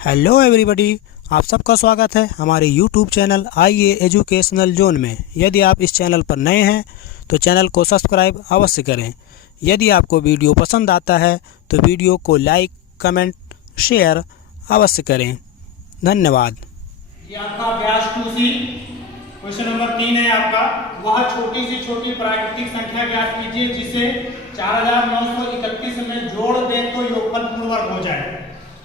Hello everybody, आप सबका स्वागत है हमारे यूट्यूब चैनल आईए एजुकेशनल जोन में। यदि आप इस चैनल पर नए हैं तो चैनल को सब्सक्राइब अवश्य करें। यदि आपको वीडियो पसंद आता है तो वीडियो को लाइक, कमेंट, शेयर अवश्य करें। धन्यवाद। ये आपका अभ्यास 2C क्वेश्चन नंबर 3 है आपका। वह छोटी से छोटी प्राकृतिक संख्या ज्ञात कीजिए जिसे 4931 में जोड़ दें तो योगफल पूर्ण वर्ग हो जाए।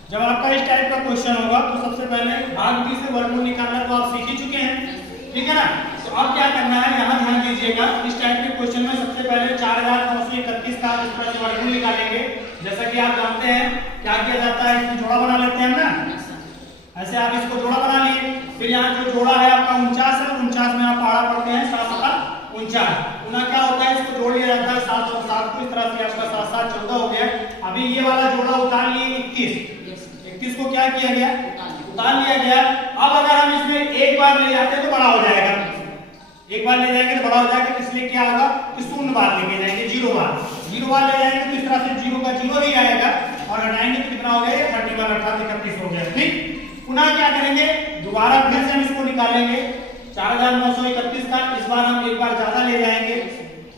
जब आपका इस टाइप का क्वेश्चन होगा तो सबसे पहले भाग b से वर्गमूल निकालना तो आप सीख ही चुके हैं, ठीक है ना। तो अब क्या करना है, यहाँ ध्यान दीजिएगा। इस टाइप के क्वेश्चन में सबसे पहले 4931 का इस तरह से वर्गमूल निकालेंगे। जैसा कि आप जानते हैं क्या किया जाता है, इसको जोड़ा बना लेते हैं ना। ऐसे आप इसको जोड़ा बना लिए। फिर यहाँ जो जोड़ा है आपका 49 है, 49 में आप पहाड़ा पढ़ते हैं 7 7 49। पुनः क्या होता है, इसको जोड़ लिया जाता है 7 और 7 को। इस तरह से आपका 7 7 14 हो गया। अभी ये वाला जोड़ा उतार लिए 21 को क्या किया गया, उतार लिया गया। अब अगर हम इसमें एक बार ले जाते हैं तो बड़ा हो जाएगा। एक बार ले जाएंगे तो बड़ा हो जाएगा, इसलिए क्या होगा कि शून्य बार लेके जाएंगे, 0 बार ले जाएंगे तो इस तरह से 0 का 0 ही आएगा और हटाएंगे तो कितना हो गया, 31 अर्थात 31 हो गया। ठीक, पुनः क्या करेंगे, दोबारा फिर से हम इसको निकालेंगे 4931 का। इस बार हम एक बार ज्यादा ले जाएंगे।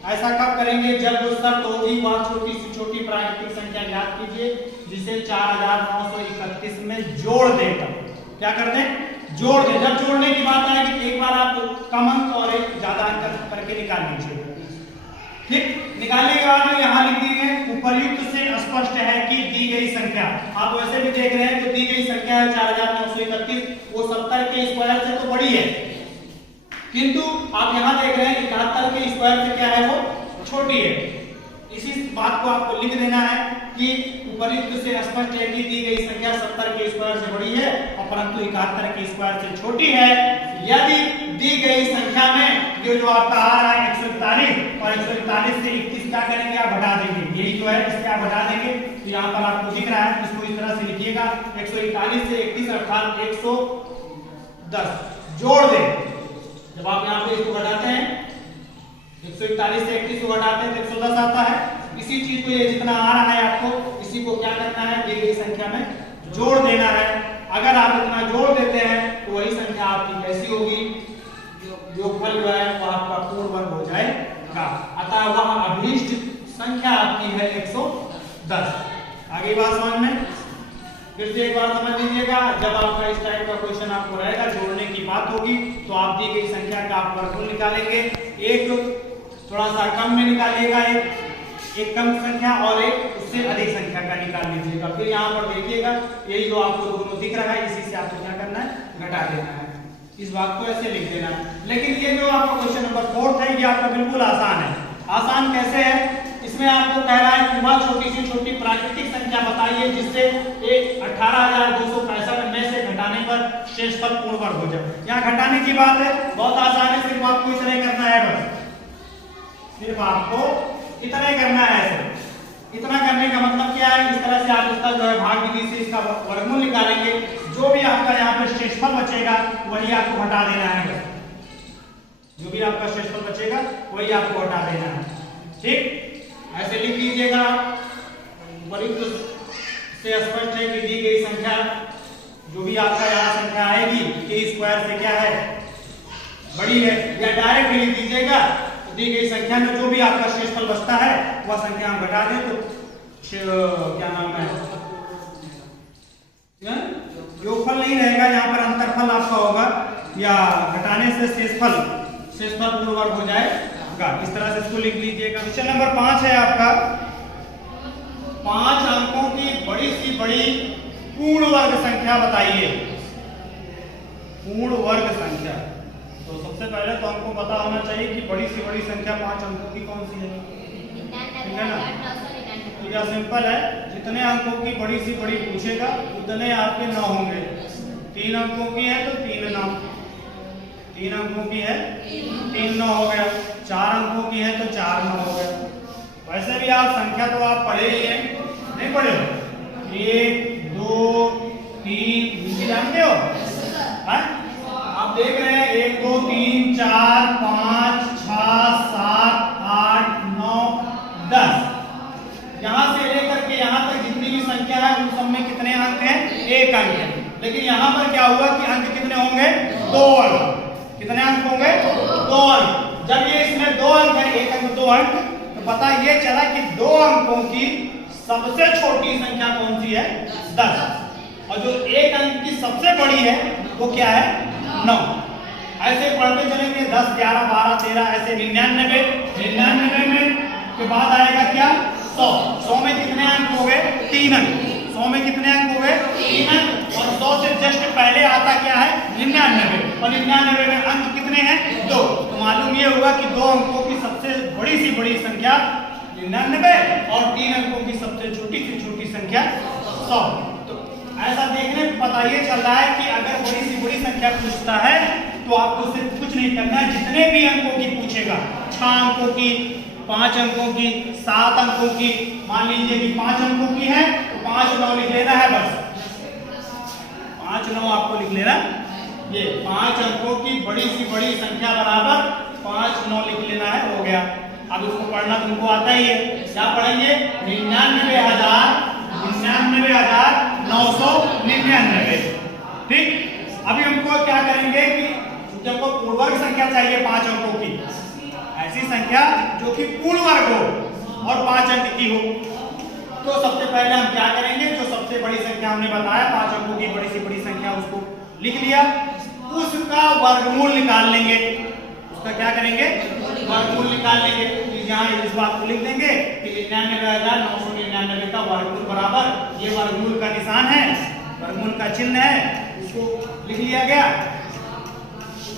ऐसा कब करेंगे, जब शर्त होगी वह छोटी से छोटी प्राकृतिक संख्या ज्ञात कीजिए जिसे 4931 में जोड़ दें। तब क्या करते हैं, जोड़ दें। जब जोड़ने की बात आए कि एक बार आप कम अंक और एक ज्यादा अंक करके निकाल लीजिए। ठीक, निकालने के बाद में यहाँ लिख दिए उपर्युक्त से स्पष्ट है कि दी गई संख्या, आप वैसे भी देख रहे हैं जो दी गई संख्या है 4931 वो 70 के स्क्वायर से तो बड़ी है, किंतु आप यहाँ देख रहे हैं 71 के स्क्वायर से क्या है, वो छोटी है। इसी बात को आपको लिख देना है कि उपर्युक्त से स्पष्ट है कि दी गई संख्या 70 के स्क्वायर से बड़ी है और परंतु 71 के स्क्वायर से छोटी है। यदि दी गई संख्या में जो आपका आ रहा है 141 और 141 से 31 क्या करेंगे, आप हटा देंगे। यही तो है, इससे आप हटा देंगे। तो यहाँ पर आपको दिख रहा है, इसको इस तरह से लिखिएगा 141 से 31 अर्थात 110 जोड़ दें। जब आप यहाँ पे इसको घटाते हैं 141 से 31 को घटाते हैं तो 110 आता है। इसी चीज को ये जितना आ रहा है आपको इसी को क्या करना है, दी गई संख्या में जोड़ देना है। अगर आप इतना जोड़ देते हैं तो वही संख्या आपकी कैसी होगी, योगफल जो है वो आपका पूर्ण वर्ग हो जाएगा। अतः वह अभीष्ट संख्या आपकी है 110। आगे बात समझ में, फिर से एक बार समझ लीजिएगा। जब आपका इस टाइप का क्वेश्चन आपको रहेगा, जोड़ने की बात होगी तो आप दी गई संख्या का आप वर्गमूल निकालेंगे। एक थोड़ा सा कम में निकालिएगा, एक कम संख्या और एक उससे अधिक संख्या का निकाल लीजिएगा। फिर यहाँ पर देखिएगा यही जो आपको दोनों दिख रहा है, इसी से आपको क्या करना है, घटा देना है। इस बात को ऐसे लिख देना है। लेकिन ये जो आपका क्वेश्चन नंबर 4 है ये आपका बिल्कुल आसान है। आसान कैसे है, इसमें आपको कह रहा है कि वह छोटी से छोटी प्राकृतिक संख्या बताइए जिससे 18,265 में से घटाने पर शेषफल पूर्ण वर्ग हो जाए। यहाँ घटाने की बात है, बहुत आसान है, सिर्फ आपको इतना ही करना है। बस सिर्फ आपको इतना ही करना है। ऐसे इतना करने का मतलब क्या है, इस तरह से आप इसका जो है भाग विधि से इसका वर्गमूल निकालेंगे। जो भी आपका यहाँ पे शेषफल बचेगा वही आपको हटा देना है। जो भी आपका शेषफल बचेगा वही आपको हटा देना है। ठीक, ऐसे लिख लीजिएगा। उपर्युक्त से स्पष्ट है कि दी गई संख्या, जो भी आपका यहाँ संख्या आएगी के स्क्वायर से क्या है, बड़ी है। या डायरेक्ट लिख दीजिएगा, तो दी गई संख्या में जो भी आपका शेषफल बचता है वह संख्या हम घटा दें तो क्या नाम है, योगफल नहीं रहेगा, यहाँ पर अंतरफल आपका होगा। या घटाने से शेषफल पूर्ण वर्ग हो जाएगा। इस तरह से इसको लिख लीजिएगा। क्वेश्चन नंबर 5 है आपका, 5 अंकों की बड़ी सी बड़ी पूर्ण वर्ग संख्या बताइए। पूर्ण वर्ग संख्या, तो सबसे पहले तो हमको पता होना चाहिए कि बड़ी सी बड़ी संख्या 5 अंकों की कौन सी है, ठीक है ना। तो यह सिंपल है, जितने अंकों की बड़ी सी बड़ी पूछेगा उतने आपके 9 होंगे। 3 अंकों की है तो 3 9, 3 अंकों की है 3 9 हो गया। 4 अंकों की है तो 4 9 हो गया। वैसे भी आप संख्या तो आप पढ़े ही हैं, नहीं पढ़े हो, 1 2 3 जानते हो, आप देख रहे हैं 1 2 3 4 5 6 7 8 9 10। यहाँ से लेकर के यहाँ तक जितनी भी संख्या है उन सब में कितने अंक हैं, 1 अंक है। लेकिन यहाँ पर क्या हुआ कि अंक कितने होंगे? 2 अंक। कितने अंक होंगे? 2 अंक। जब ये इसमें 2 अंक है, 1 अंक 2 अंक, तो पता ये चला कि 2 अंकों की सबसे छोटी संख्या कौन सी है? 10। और जो 1 अंक की सबसे बड़ी है वो क्या है? 9। ऐसे पढ़ते चलेंगे 10, 11, 12, 13 ऐसे 99। 99 में के बाद आएगा क्या? 100। 100 में कितने अंक हो गए? 3 अंक। 100 में कितने अंक हो गए? 3 अंक। और 100 से जस्ट पहले आता क्या है? 99। और 99 में अंक कितने हैं? 2। तो मालूम ये होगा कि 2 अंकों की सबसे बड़ी सी बड़ी संख्या 99 और 3 अंकों की सबसे छोटी सी छोटी संख्या 100। तो ऐसा देखने पता ये चल रहा है कि अगर बड़ी सी बड़ी संख्या पूछता है तो आपको सिर्फ कुछ नहीं करना है, जितने भी अंकों की पूछेगा, 6 अंकों की, 5 अंकों की, 7 अंकों की, मान लीजिए कि 5 अंकों की है तो 5 9 लिख लेना है बस। 5 9 आपको लिख लेना, ये 5 अंकों की बड़ी सी बड़ी संख्या बराबर 5 9 लिख लेना है, हो गया। अब इसको पढ़ना तुमको आता ही है। क्या पढ़ेंगे? 99,999। ठीक। अभी हमको क्या करेंगे कि हमको पूर्ण वर्ग संख्या चाहिए 5 अंकों की, ऐसी संख्या जो कि पूर्ण वर्ग हो और 5 अंक की हो। तो सबसे पहले हम क्या करेंगे? जो सबसे बड़ी संख्या हमने बताया 5 अंकों की बड़ी सी बड़ी संख्या, उसको लिख लिया, उसका वर्गमूल निकाल लेंगे। उसका क्या करेंगे? वर्गमूल निकाल लेंगे। यहाँ इस बात को लिख देंगे कि 99,999 का वर्गमूल बराबर, ये वर्गमूल का निशान है, वर्गमूल का चिन्ह है, इसको लिख लिया गया।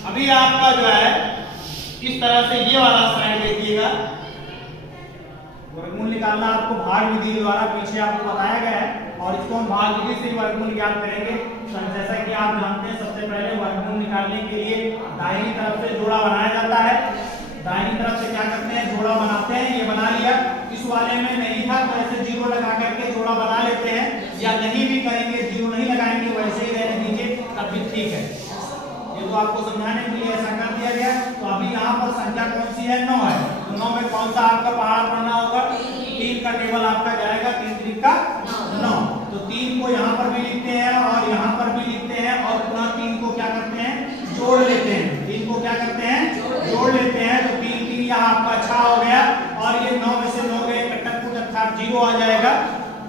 अभी आपका जो है इस तरह से ये वाला स्लाइड देखिएगा, वर्गमूल निकालना आपको भाग विधि द्वारा पीछे आपको बताया गया है और इसको हम भाग विधि से वर्गमूल ज्ञात करेंगे। जैसा कि आप जानते हैं सबसे पहले वर्गमूल निकालने के लिए दाहिनी तरफ से जोड़ा बनाया जाता है। दाहिनी तरफ से क्या करते हैं? जोड़ा बनाते हैं। ये बना लिया, इस वाले में नहीं था तो ऐसे 0 लगा करके जोड़ा बना लेते हैं, या नहीं भी करेंगे, 0 नहीं लगाएंगे, वैसे ही रहने दीजिए तब भी ठीक है। ये तो आपको समझाने के लिए ऐसा कर दिया गया। तो अभी यहाँ पर संख्या कौन सी है? 9 है। तो 9 में कौन सा आपका पहाड़ा पढ़ना होगा? 3 का टेबल आपका जाएगा, 3 3 का 9। तो 3 को यहाँ पर भी लिखते हैं और यहाँ पर भी लिखते हैं और पुनः 3 को क्या करते हैं? जोड़ लेते हैं। 3 को क्या करते हैं? जोड़ लेते हैं। तो 3 3 यहाँ आपका 6 हो गया और ये 9 में से 9 गए, कटक अर्थात 0 आ जाएगा।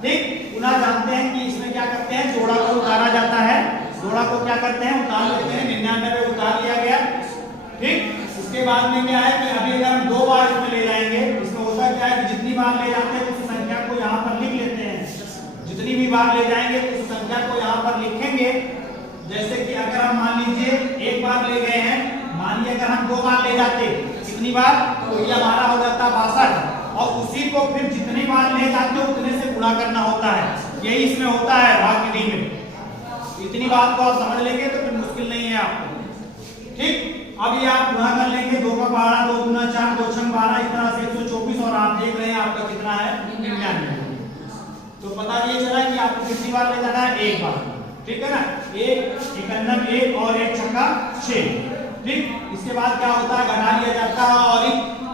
ठीक। पुनः जानते हैं कि इसमें क्या करते हैं? जोड़ा को उतारा जाता है। जोड़ा को क्या करते हैं? उतार लेते हैं। 99 उतार लिया गया। ठीक। इसके बाद में क्या है कि अभी अगर हम 2 बार इसमें ले जाएंगे, इसमें होता क्या है कि जितनी बार ले जाते हैं उस संख्या को यहाँ पर लिख लेते हैं। जितनी भी बार ले जाएंगे उस संख्या को यहाँ पर लिखेंगे। जैसे कि अगर हम मान लीजिए 1 बार ले गए हैं, मानिए अगर हम 2 बार ले जाते, कितनी बार? तो ये हमारा हो जाता 62 और उसी को फिर जितनी बार ले जाते उतने से गुणा करना होता है। यही इसमें होता है भाग विधि में। इतनी बात को आप समझ लेंगे तो फिर मुश्किल नहीं है आपको। ठीक। अब ये आप गुणा कर लेंगे, 2 का पहाड़ा 2 गुना 4 2 6 12, इस तरह से 124 और आप देख रहे हैं आपका कितना है? 99। तो पता ये चला कि आपको कितनी बार ले जाना है? 1 बार। ठीक है ना? 1 51 1 और 1 छक्का 6। ठीक। इसके बाद क्या होता है? घटा लिया जाता है और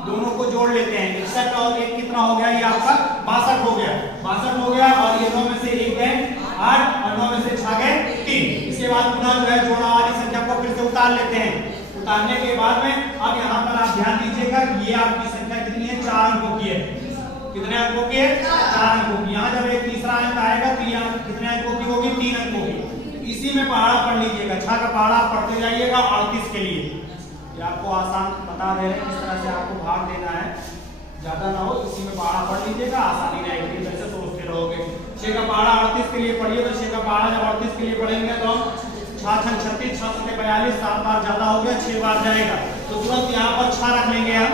दोनों को जोड़ लेते हैं। 61 और 1 कितना हो गया? ये आपका 62 हो गया। 62 हो गया और ये 9 में से 1 गए 8 और 9 में से 6 गए 3। इसके बाद पुनः जो है जोड़ा वाली संख्या को फिर से उतार लेते हैं। उतारने के बाद में अब यहाँ पर आप ध्यान दीजिएगा कि ये आपकी संख्या कितनी है? 4 अंकों की है। कितने अंकों की है? 4 अंकों की। यहाँ जब एक तीसरा अंक आएगा तो यहाँ कितने अंकों की होगी? 3 अंकों की। इसी में पहाड़ा पढ़ लीजिएगा। 6 का पहाड़ा पढ़ते जाइएगा 38 के लिए। ये आपको आसान बता दे रहे हैं किस तरह से आपको भाग देना है, ज्यादा ना हो। इसी में पहाड़ा पढ़ लीजिएगा, आसानी रहेगी। वैसे सोचते रहोगे 6 का पहाड़ा 38 के लिए पढ़िए। तो 6 का पहाड़ा जब 38 के लिए पढ़ेंगे तो 6 6 36 6 7 42, 7 बार ज्यादा हो गया, 6 बार जाएगा। तो तुरंत यहाँ पर 6 रख लेंगे हम।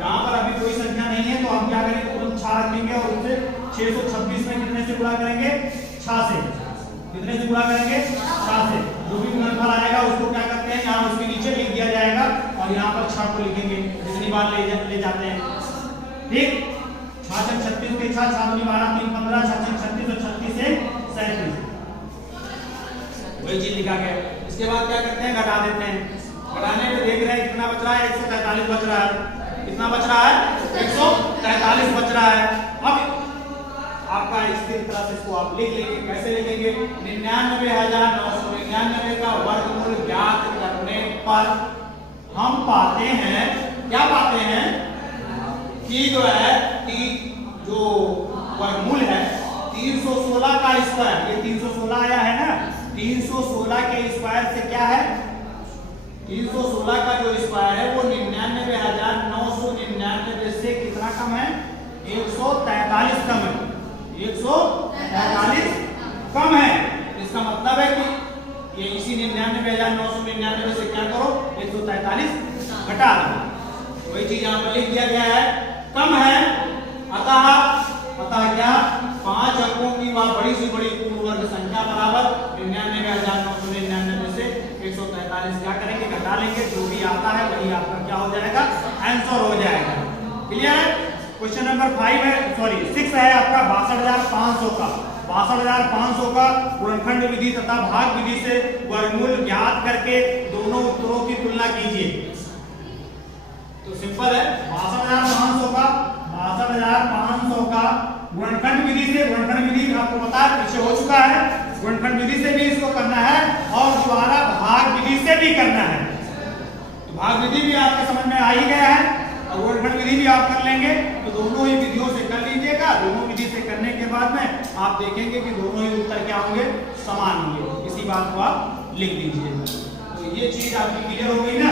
यहाँ पर अभी कोई संख्या नहीं है तो हम क्या करेंगे? तुरंत 6 रख लेंगे और उनसे 626 में कितने से गुणा करेंगे? 6 से। कितने से गुणा करेंगे? 6 से। जो भी गुणनफल आएगा उसको क्या करते हैं? यहाँ उसके नीचे लिख दिया जाएगा और यहाँ पर 6 को लिखेंगे जितनी बार ले जाते हैं। ठीक। 6 6 36 के 6 6 2 12 3 15 6 6 36 और 36 से 37, वही चीज लिखा गया। इसके बाद क्या करते हैं? घटा देते हैं। घटाने पे देख रहे हैं कितना बच रहा है? 143 बच रहा है। कितना बच रहा है? 143 बच रहा है। अब आप आपका स्थिर तरह से इसको आप लिख लेंगे। कैसे लिखेंगे? 99,999 का वर्गमूल ज्ञात करने पर हम पाते हैं, क्या पाते हैं कि जो है जो वर्गमूल है 316 का स्क्वायर, ये 316 आया है ना, 316 के स्क्वायर से क्या है, 316 का जो स्क्वायर है वो 99,999 से कितना कम है, 143 कम है, 143 कम है। इसका मतलब है कि ये इसी 99,999 से क्या करो, 143 घटा दो। वही चीज यहाँ पर लिख दिया गया है, कम है, अतः क्या 5 अंकों की वह बड़ी से बड़ी पूर्ण वर्ग संख्या बराबर 99,999 से 143 क्या करेंगे, घटा लेंगे। जो भी आता है वही आपका क्या हो जाएगा, आंसर हो जाएगा। क्लियर है? क्वेश्चन नंबर 6 है आपका 62,500 का। 62,500 का गुणनखंड विधि तथा भाग विधि से वर्गमूल ज्ञात करके दोनों उत्तरों की तुलना कीजिए। तो सिंपल है, 62,500 का गुणनखंड विधि से, गुणनखंड विधि आपको पता है पीछे हो चुका है, गुणनखंड विधि से भी इसको करना है और दोबारा भाग विधि से भी करना है। तो भाग विधि भी आपके समझ में आ ही गया है और गुणनखंड विधि भी आप कर लेंगे। तो दोनों ही विधियों से कर लीजिएगा। दोनों विधि से करने के बाद में आप देखेंगे कि दोनों ही उत्तर क्या होंगे, समान होंगे। इसी बात को आप लिख दीजिए। तो ये चीज आपकी क्लियर हो गई ना।